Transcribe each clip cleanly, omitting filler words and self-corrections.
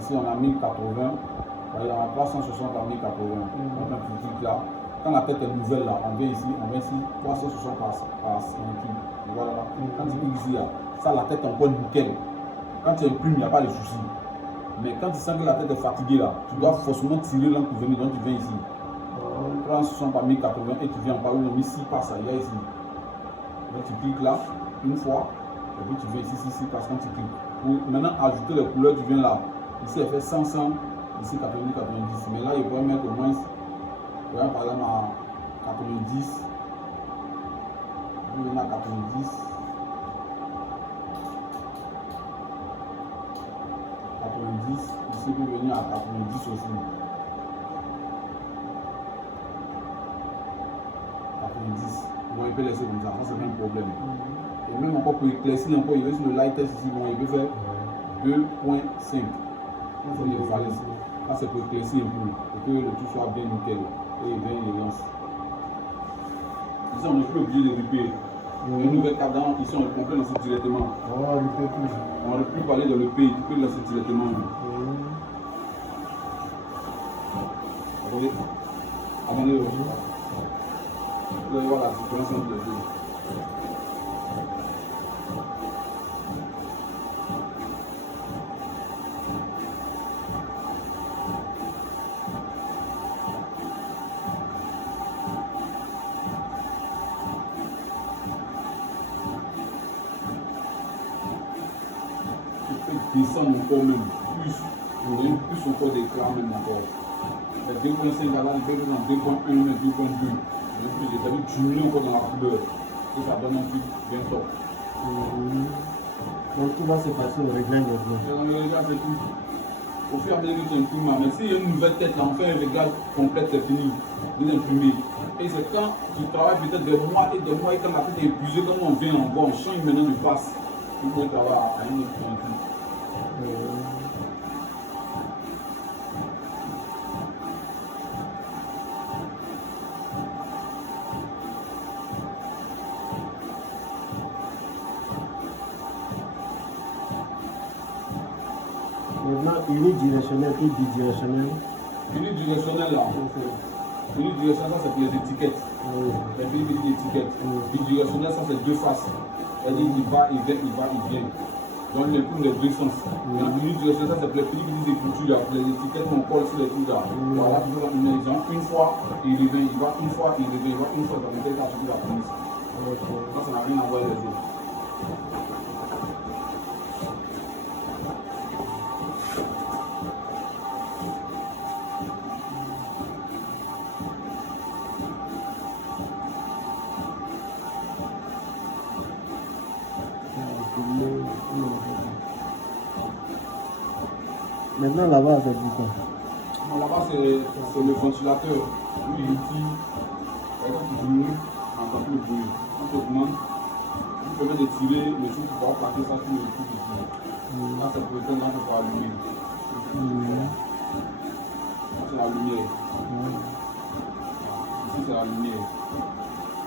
Ici, on a 1080. On a 360 à 1080. Donc, un petit truc là. Quand la tête est nouvelle là, on vient ici 360 par centime. Voilà. Quand tu cliques ici, là, ça, la tête est encore nickel. Quand tu imprimes, il n'y a pas de souci. Mais quand tu sens que la tête est fatiguée là, tu dois forcément tirer l'encre pour venir. Donc, tu viens ici. 360 par 1080 et tu viens en bas où le 1006 passe, il y a ici. Donc, tu cliques là, une fois. Et puis, tu viens ici, parce que quand tu cliques. Pour maintenant ajouter les couleurs, tu viens là. Ici, elle fait 100, 100. Ici, 90, 90. Mais là, il pourrait mettre au moins, par exemple, à 90. On a 90. 90. Ici, peut venir à 90 aussi. 90. Bon, il peut laisser comme ça, c'est pas un problème. Et même encore pour éclaircir encore, il veut sur le light test ici, bon, il peut faire 2.5. Là, c'est pour éclaircir un peu, pour que le tout soit bien nickel. Et il vient, il lance. Ici, on n'est plus obligé de ripper. Une nouvelle cadence, ici, on peut lancer directement. On ne peut plus parler de l'EP, tu peux lancer directement. Regardez. Attendez, vous allez voir la différence entre les deux. Descendre encore même, plus, on donne plus encore d'éclat même encore. Les 2.5 là, on peut mettre en 2.1, 2.2. J'ai vu diminuer encore dans la couleur. Et ça donne un truc bien top. Donc tout va se passer au réglage de blanc. On regarde c'est tout. Au fur et à mesure que tu imprimes, mais s'il y a une nouvelle tête là, on fait un réglage complet, c'est fini. Vous imprimez. Et c'est quand tu travailles peut-être des mois et quand la tête est épuisée, comme on vient, on voit, on change maintenant de face. Il faut travailler à une autre. Maintenant, unidirectionnel et bidirectionnel. Unidirectionnel là. Unidirectionnel, ça c'est pour les étiquettes. Les étiquettes. Bidirectionnel, ça c'est deux faces. C'est-à-dire il va, il vient, il va, il vient. Donc il pour les deux sens. Unidirectionnel, ça c'est pour les petites écritures là. Pour les étiquettes, on colle sur les trucs là. Voilà, une fois, il revient, il va, une fois, il revient, il va, une fois, il va, il la police. Ça n'a rien à voir avec les autres. Maintenant là-bas, c'est du quoi? Là-bas, c'est le ventilateur. Lui, il tire. Et quand tu diminues, on entend plus le bruit. Quand tu augmentes, il permet de tirer le truc pour pouvoir plaquer ça sur le truc ici. Là, c'est pour éteindre, là, c'est pour allumer. C'est la lumière. Ici, c'est la lumière.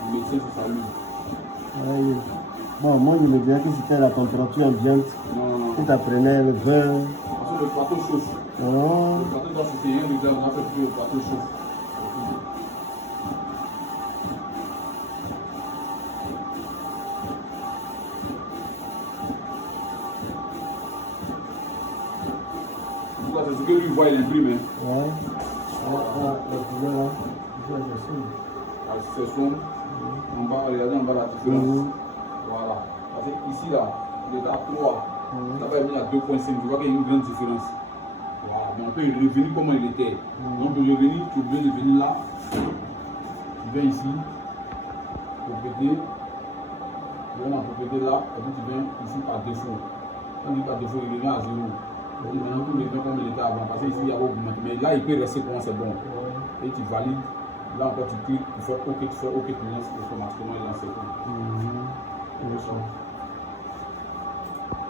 Le métier, c'est sa lumière. Bon, moi, je me disais que c'était la température ambiante. Non. Que tu apprenais le vin. Le plateau chauffe. Le plateau doit se faire 1 degré, on a fait plus le plateau chauffe. C'est ce que lui voit, il imprime. C'est sombre. On va regarder en bas la différence. Voilà. Parce que ici, là, il est à 3. Là-bas, il est à 2.5. Tu vois qu'il y a une grande différence. Voilà. Mais on peut revenir comment il était. Donc, pour revenir, tu viens de venir là. Tu viens ici. Compléter. Tu viens en compléter là. Et puis, tu viens ici par défaut. Quand il dit par défaut, il revient à 0. Et maintenant, tout revient comme il était avant. Parce qu'ici, il y a augmenté. Mais là, il peut rester comment c'est bon. Et tu valides. Là encore, tu cliques, tu fais OK, tu lances automatiquement, il lance.